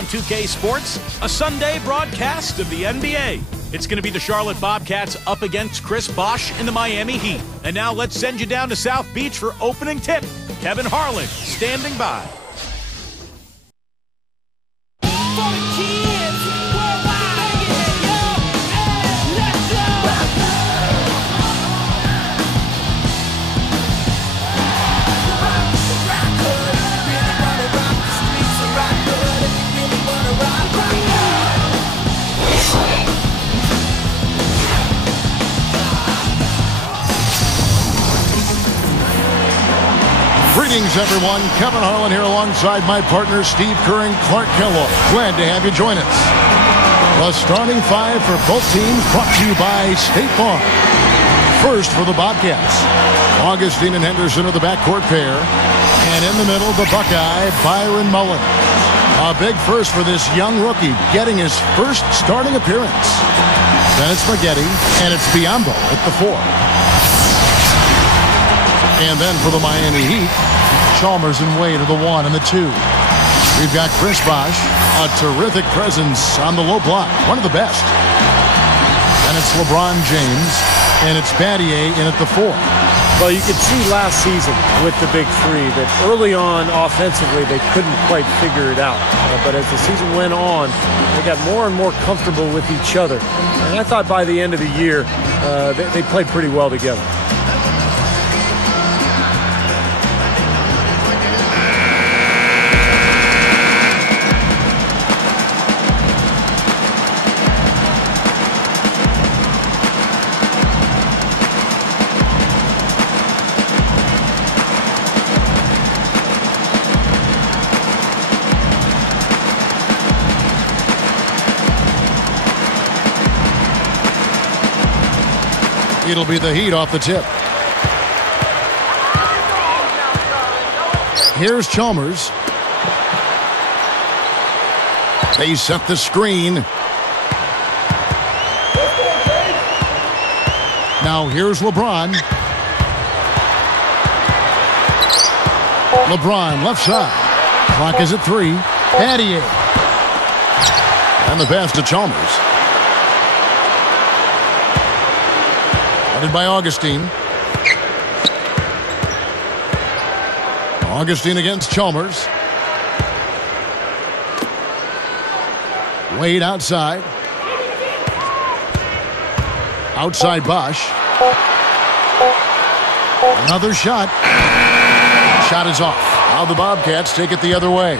on 2K Sports, a Sunday broadcast of the NBA. It's going to be the Charlotte Bobcats up against Chris Bosh in the Miami Heat. And now let's send you down to South Beach for opening tip. Kevin Harlan standing by. Greetings, everyone. Kevin Harlan here alongside my partner Steve Kerr and Clark Kellogg. Glad to have you join us. The starting five for both teams brought to you by State Farm. First for the Bobcats, Augustine and Henderson are the backcourt pair. And in the middle, the Buckeye, Byron Mullen. A big first for this young rookie, getting his first starting appearance. Then it's Maggette, and it's Biyombo at the 4. And then for the Miami Heat, Chalmers and Wade are the 1 and the 2. We've got Chris Bosh, a terrific presence on the low block, one of the best. And it's LeBron James, and it's Battier in at the 4. Well, you could see last season with the big three that early on offensively they couldn't quite figure it out. But as the season went on, they got more and more comfortable with each other. And I thought by the end of the year, they played pretty well together. It'll be the Heat off the tip. Here's Chalmers. They set the screen. Now here's LeBron. LeBron left side. Clock is at 3. Battier. And the pass to Chalmers. By Augustine. Augustine against Chalmers. Wade outside. Outside Bosh. Another shot. Shot is off. Now the Bobcats take it the other way.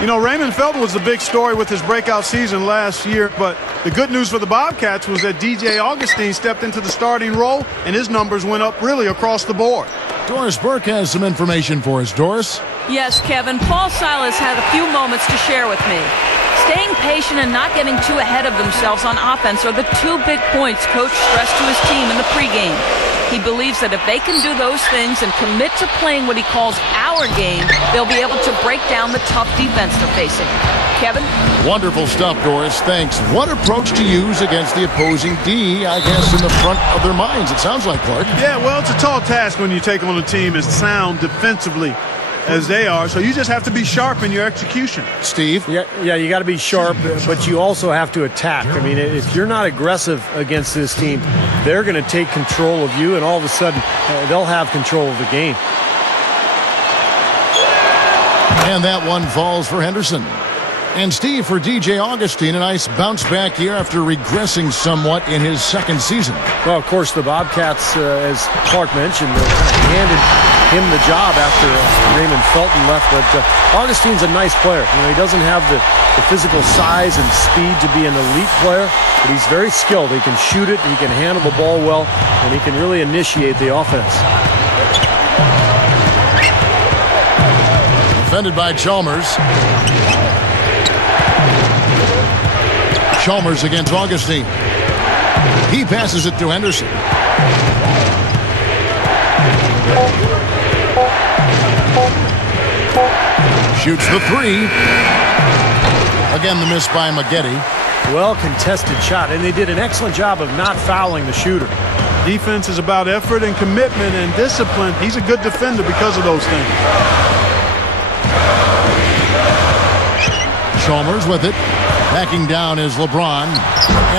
You know, Raymond Felton was the big story with his breakout season last year, but the good news for the Bobcats was that DJ Augustine stepped into the starting role, and his numbers went up really across the board. Doris Burke has some information for us. Doris? Yes, Kevin. Paul Silas had a few moments to share with me. Staying patient and not getting too ahead of themselves on offense are the two big points Coach stressed to his team in the pregame. He believes that if they can do those things and commit to playing what he calls our game, they'll be able to break down the tough defense they're facing. Kevin? Wonderful stuff, Doris. Thanks. What approach to use against the opposing D, I guess, in the front of their minds, it sounds like, Clark. Yeah, well, it's a tall task when you take on a team as sound defensively as they are, so you just have to be sharp in your execution. Steve? Yeah, you got to be sharp, but you also have to attack. I mean, if you're not aggressive against this team, they're going to take control of you, and all of a sudden, they'll have control of the game. And that one falls for Henderson. And Steve, for DJ Augustine, a nice bounce back year after regressing somewhat in his second season. Well, of course, the Bobcats, as Clark mentioned, handed him the job after Raymond Felton left. But Augustine's a nice player. You know, he doesn't have the physical size and speed to be an elite player, but he's very skilled. He can shoot it, he can handle the ball well, and he can really initiate the offense. Defended by Chalmers. Chalmers against Augustine. He passes it to Henderson. Shoots the 3. Again, the miss by Maggette. Well contested shot, and they did an excellent job of not fouling the shooter. Defense is about effort and commitment and discipline. He's a good defender because of those things. Chalmers with it. Backing down is LeBron.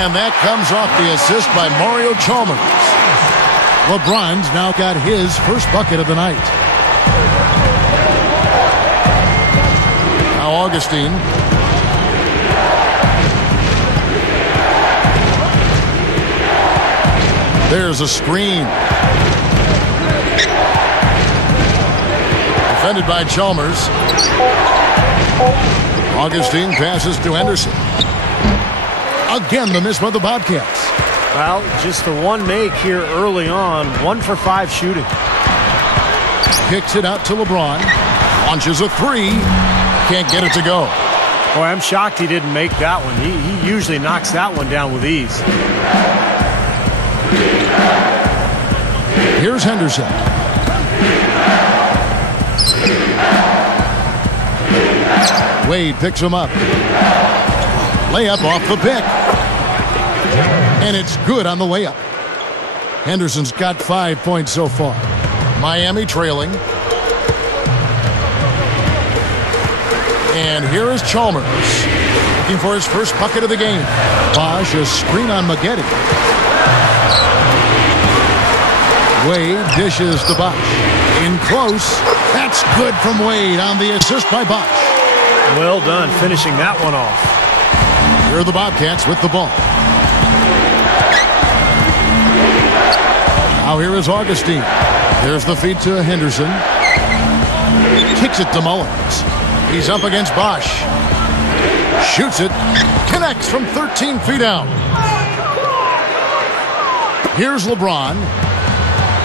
And that comes off the assist by Mario Chalmers. LeBron's now got his first bucket of the night. Now Augustine. There's a screen. Defended by Chalmers. Augustine passes to Henderson. Again, the miss by the Bobcats. Well, just the one make here early on. 1 for 5 shooting. Kicks it out to LeBron. Launches a three. Can't get it to go. Boy, I'm shocked he didn't make that one. He usually knocks that one down with ease. Here's Henderson. Wade picks him up. Layup off the pick. And it's good on the way up. Henderson's got 5 points so far. Miami trailing. And here is Chalmers. Looking for his first bucket of the game. Bosch, a screen on Maggette. Wade dishes to Bosch. In close. That's good from Wade on the assist by Bosch. Well done, finishing that one off. Here are the Bobcats with the ball. Now here is Augustine. There's the feed to Henderson. Kicks it to Mullins. He's up against Bosch. Shoots it. Connects from 13 feet out. Here's LeBron.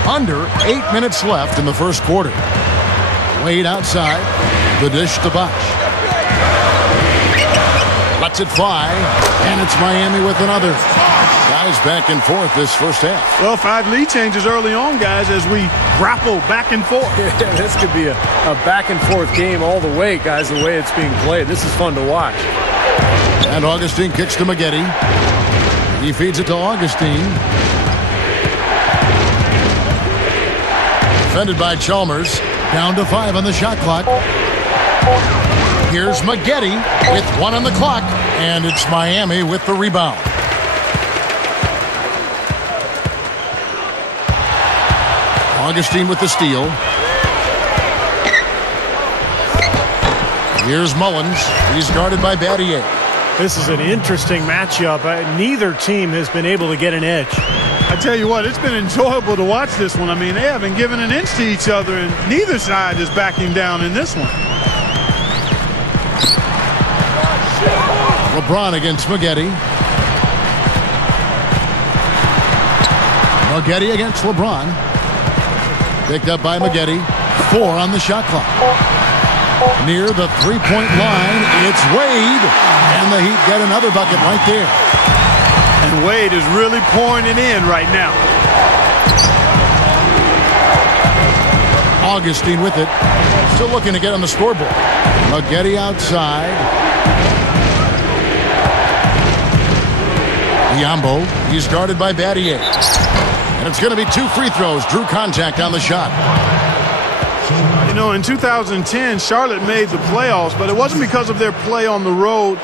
Under 8 minutes left in the first quarter. Wade outside. The dish to Bosch. Lets it fly. And it's Miami with another. Guys back and forth this first half. Well, 5 lead changes early on, guys, as we grapple back and forth. Yeah, this could be a back and forth game all the way, guys, the way it's being played. This is fun to watch. And Augustine kicks to Maggette. He feeds it to Augustine. Defended by Chalmers. Down to 5 on the shot clock. Here's Maggette with 1 on the clock. And it's Miami with the rebound. Augustine with the steal. Here's Mullins. He's guarded by Battier. This is an interesting matchup. Neither team has been able to get an edge. I tell you what, it's been enjoyable to watch this one. I mean, they haven't given an inch to each other, and neither side is backing down in this one. LeBron against Maggette. Maggette against LeBron. Picked up by Maggette. 4 on the shot clock. Near the three-point line, it's Wade. And the Heat get another bucket right there. And Wade is really pouring it in right now. Augustine with it. Still looking to get on the scoreboard. Maggette outside. Diambo. He's guarded by Battier. And it's going to be 2 free throws. Drew contact on the shot. You know, in 2010, Charlotte made the playoffs, but it wasn't because of their play on the road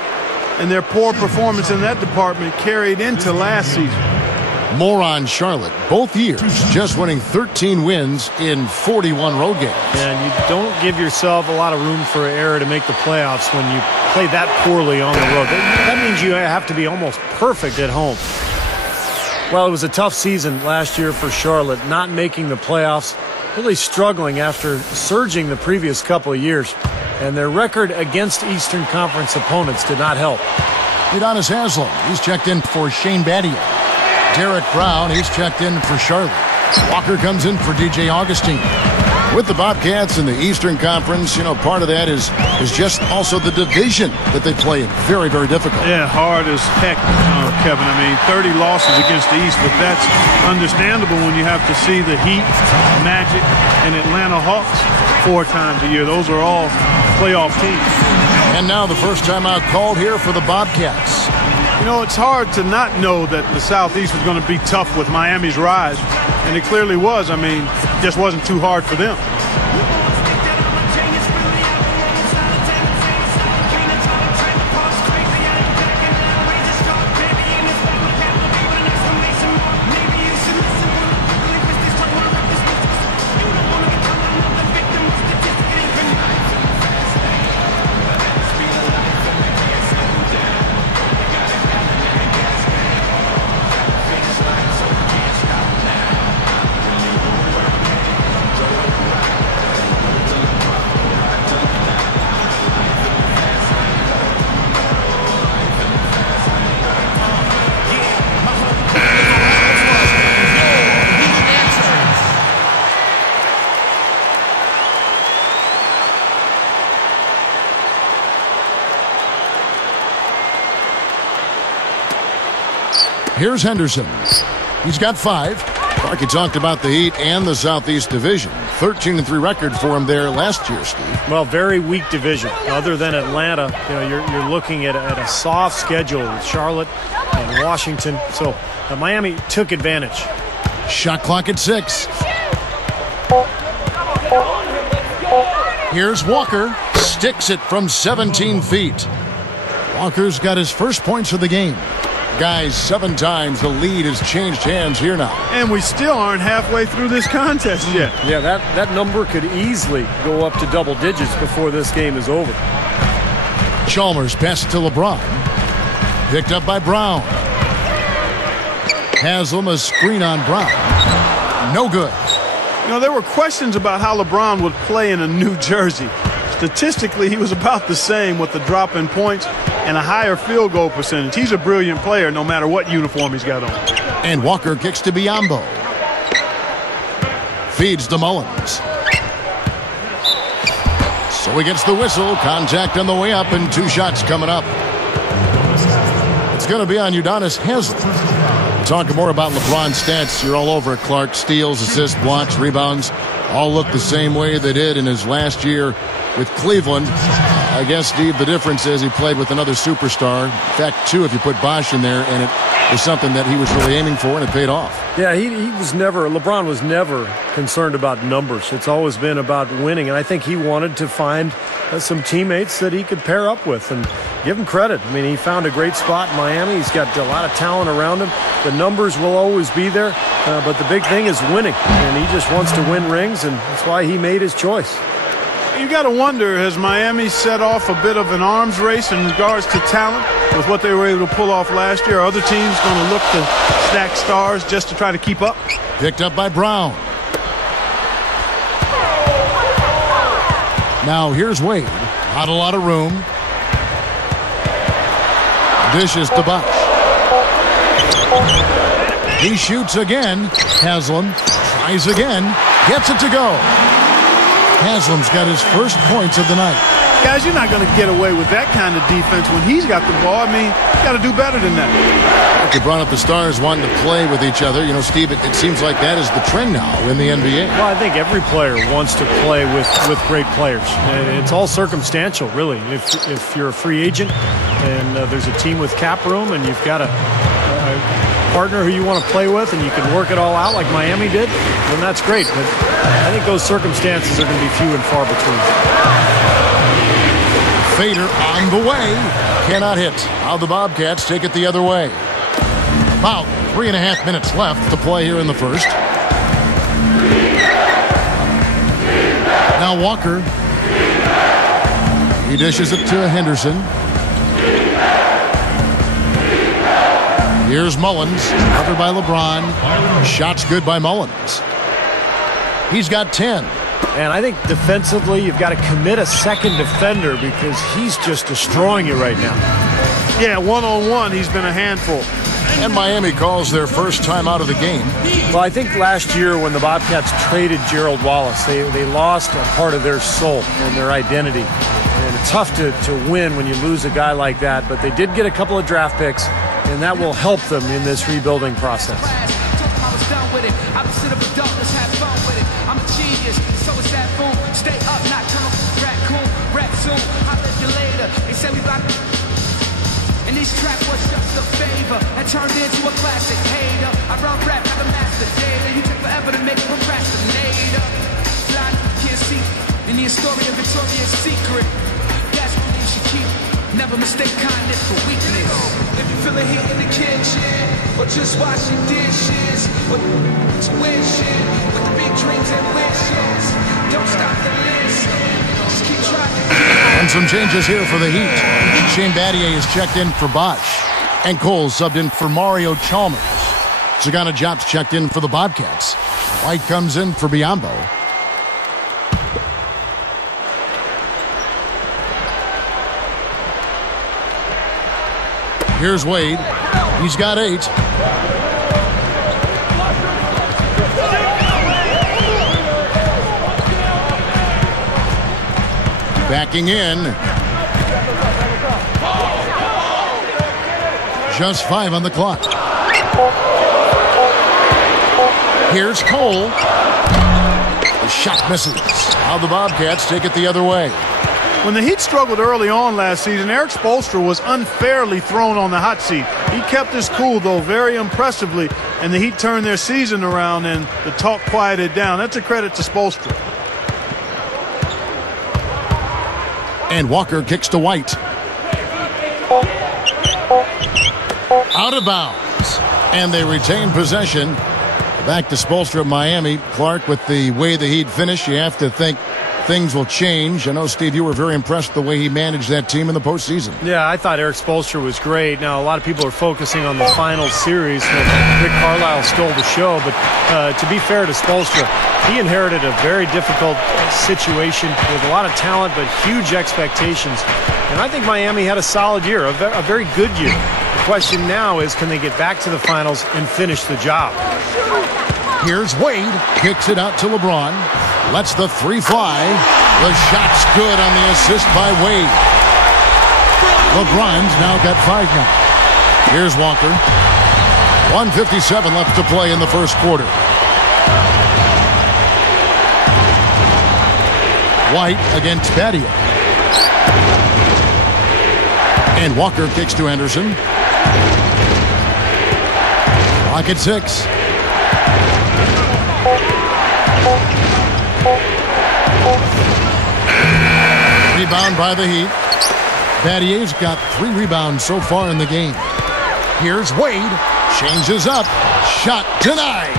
and their poor performance in that department carried into last season. More on Charlotte. Both years just winning 13 wins in 41 road games. And you don't give yourself a lot of room for error to make the playoffs when you play that poorly on the road. That means you have to be almost perfect at home. Well, it was a tough season last year for Charlotte, not making the playoffs, really struggling after surging the previous couple of years. And their record against Eastern Conference opponents did not help. Udonis Haslem, he's checked in for Shane Battier. Derek Brown, he's checked in for Charlotte. Walker comes in for DJ Augustine. With the Bobcats in the Eastern Conference, you know, part of that is just also the division that they play in. Very, very difficult. Yeah, hard as heck, Kevin. I mean, 30 losses against the East, but that's understandable when you have to see the Heat, Magic, and Atlanta Hawks 4 times a year. Those are all playoff teams. And now the first timeout called here for the Bobcats. You know, it's hard to not know that the Southeast was going to be tough with Miami's rise, and it clearly was. I mean, it just wasn't too hard for them. Here's Henderson. He's got 5. Like you talked about the Heat and the Southeast Division. 13-3 record for him there last year, Steve. Well, very weak division. Other than Atlanta, you're looking at a soft schedule with Charlotte and Washington. So Miami took advantage. Shot clock at 6. Here's Walker. Sticks it from 17 feet. Walker's got his first points of the game. Guys, 7 times the lead has changed hands here now. And we still aren't halfway through this contest yet. Yeah, that number could easily go up to double digits before this game is over. Chalmers passes to LeBron. Picked up by Brown. Haslam, a screen on Brown. No good. There were questions about how LeBron would play in a new jersey. Statistically, he was about the same with the drop in points and a higher field goal percentage. He's a brilliant player no matter what uniform he's got on. And Walker kicks to Biyombo. Feeds to Mullins. So he gets the whistle. Contact on the way up and 2 shots coming up. It's going to be on Udonis Haslem. Talking more about LeBron's stats. You're all over it, Clark. Steals, assists, blocks, rebounds. All look the same way they did in his last year with Cleveland. I guess, Steve, the difference is he played with another superstar. In fact, 2 if you put Bosh in there, and it was something that he was really aiming for, and it paid off. Yeah, LeBron was never concerned about numbers. It's always been about winning, and I think he wanted to find some teammates that he could pair up with, and give him credit. I mean, he found a great spot in Miami. He's got a lot of talent around him. The numbers will always be there, but the big thing is winning, and he just wants to win rings, and that's why he made his choice. You got to wonder, has Miami set off a bit of an arms race in regards to talent with what they were able to pull off last year? Are other teams going to look to stack stars just to try to keep up? Picked up by Brown. Now here's Wade. Not a lot of room. Dishes to Bosh. He shoots again. Haslam tries again. Gets it to go. Haslam's got his first points of the night. Guys, you're not going to get away with that kind of defense when he's got the ball. I mean, you got to do better than that. You brought up the stars wanting to play with each other. Steve, it seems like that is the trend now in the NBA. Well, I think every player wants to play with great players. It's all circumstantial, really. If you're a free agent and there's a team with cap room and you've got a partner who you want to play with and you can work it all out like Miami did, then that's great. But I think those circumstances are going to be few and far between. Fader on the way. Cannot hit. Now the Bobcats take it the other way. About 3.5 minutes left to play here in the first. Now Walker. He dishes it to Henderson. Here's Mullins. Covered by LeBron. Shots good by Mullins. He's got 10. And I think defensively, you've got to commit a second defender because he's just destroying you right now. Yeah, one-on-one, he's been a handful. And Miami calls their first time out of the game. Well, I think last year when the Bobcats traded Gerald Wallace, they lost a part of their soul and their identity. And it's tough to win when you lose a guy like that, but they did get a couple of draft picks, and that will help them in this rebuilding process. And this track was just a favor and turned into a classic hater. I run rap like a master data. You took forever to make a procrastinator. Flying, can't see in the story of Victoria's Secret. That's what you should keep. Never mistake kindness for weakness. If you feel the heat in the kitchen, or just washing dishes, or tuition, with the big dreams and wishes, don't stop the list. Just keep trying. And some changes here for the Heat. Shane Battier is checked in for Bosh. And Cole subbed in for Mario Chalmers. Sagana Jop's checked in for the Bobcats. White comes in for Biyombo. Here's Wade. He's got 8. Backing in. Just 5 on the clock. Here's Cole. The shot misses. Now the Bobcats take it the other way. When the Heat struggled early on last season, Erik Spoelstra was unfairly thrown on the hot seat. He kept his cool, though, very impressively, and the Heat turned their season around and the talk quieted down. That's a credit to Spoelstra. And Walker kicks to White. Out of bounds. And they retain possession. Back to Spoelstra of Miami. Clark, with the way the Heat finished, you have to think things will change. I know, Steve, you were very impressed with the way he managed that team in the postseason. Yeah, I thought Erik Spoelstra was great. Now, a lot of people are focusing on the final series. Rick Carlisle stole the show, but to be fair to Spoelstra, he inherited a very difficult situation with a lot of talent but huge expectations. And I think Miami had a solid year, a very good year. The question now is, can they get back to the finals and finish the job? Here's Wade. Kicks it out to LeBron. Lets the three fly. The shot's good on the assist by Wade. LeBron's now got 5 now. Here's Walker. 1:57 left to play in the first quarter. White against Badia. And Walker kicks to Anderson. Clock at 6. Rebound by the Heat. Badier's got 3 rebounds so far in the game. Here's Wade. Changes up. Shot denied.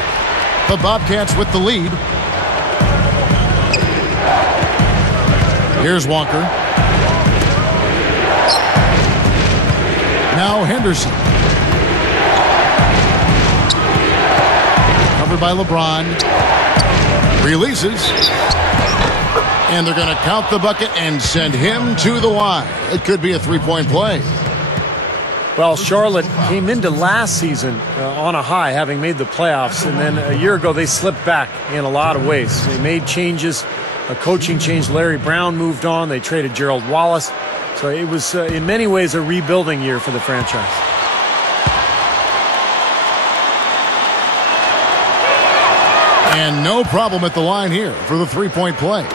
The Bobcats with the lead. Here's Walker. Now Henderson. Covered by LeBron. Releases. And they're going to count the bucket and send him to the line. It could be a 3-point play. Well, Charlotte came into last season on a high, having made the playoffs. And then a year ago, they slipped back in a lot of ways. They made changes. A coaching change. Larry Brown moved on. They traded Gerald Wallace. So it was, in many ways, a rebuilding year for the franchise. And no problem at the line here for the 3-point play.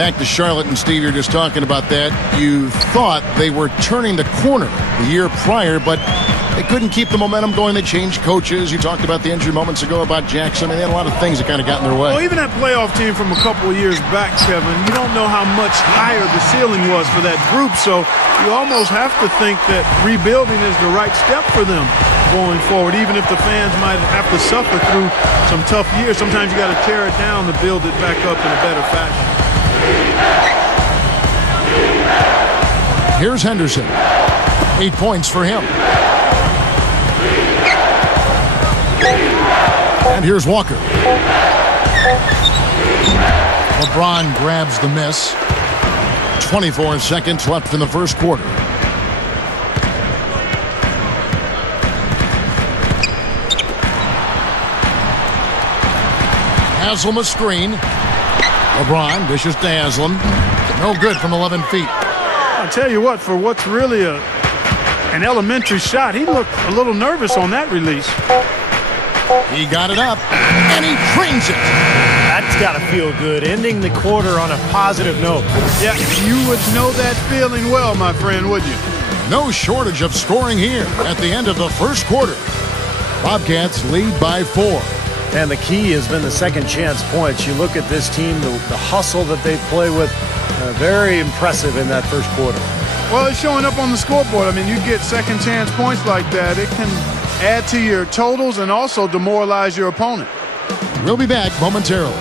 Back to Charlotte, and Steve, you're just talking about that. You thought they were turning the corner the year prior, but they couldn't keep the momentum going. They changed coaches. You talked about the injury moments ago about Jackson. I mean, they had a lot of things that kind of got in their way. Well, even that playoff team from a couple of years back, Kevin, you don't know how much higher the ceiling was for that group, so you almost have to think that rebuilding is the right step for them going forward, even if the fans might have to suffer through some tough years. Sometimes you got to tear it down to build it back up in a better fashion. Here's Henderson. 8 points for him. And here's Walker. LeBron grabs the miss. 24 seconds left in the first quarter. Haslam a screen. LeBron dishes to Haslam. No good from 11 feet. I'll tell you what, for what's really an elementary shot, he looked a little nervous on that release. He got it up, and he drains it. That's got to feel good, ending the quarter on a positive note. Yeah, you would know that feeling well, my friend, would you? No shortage of scoring here at the end of the first quarter. Bobcats lead by 4. And the key has been the second chance points. You look at this team, the hustle that they play with, very impressive in that first quarter. Well, it's showing up on the scoreboard. I mean, you get second chance points like that, it can add to your totals and also demoralize your opponent. We'll be back momentarily.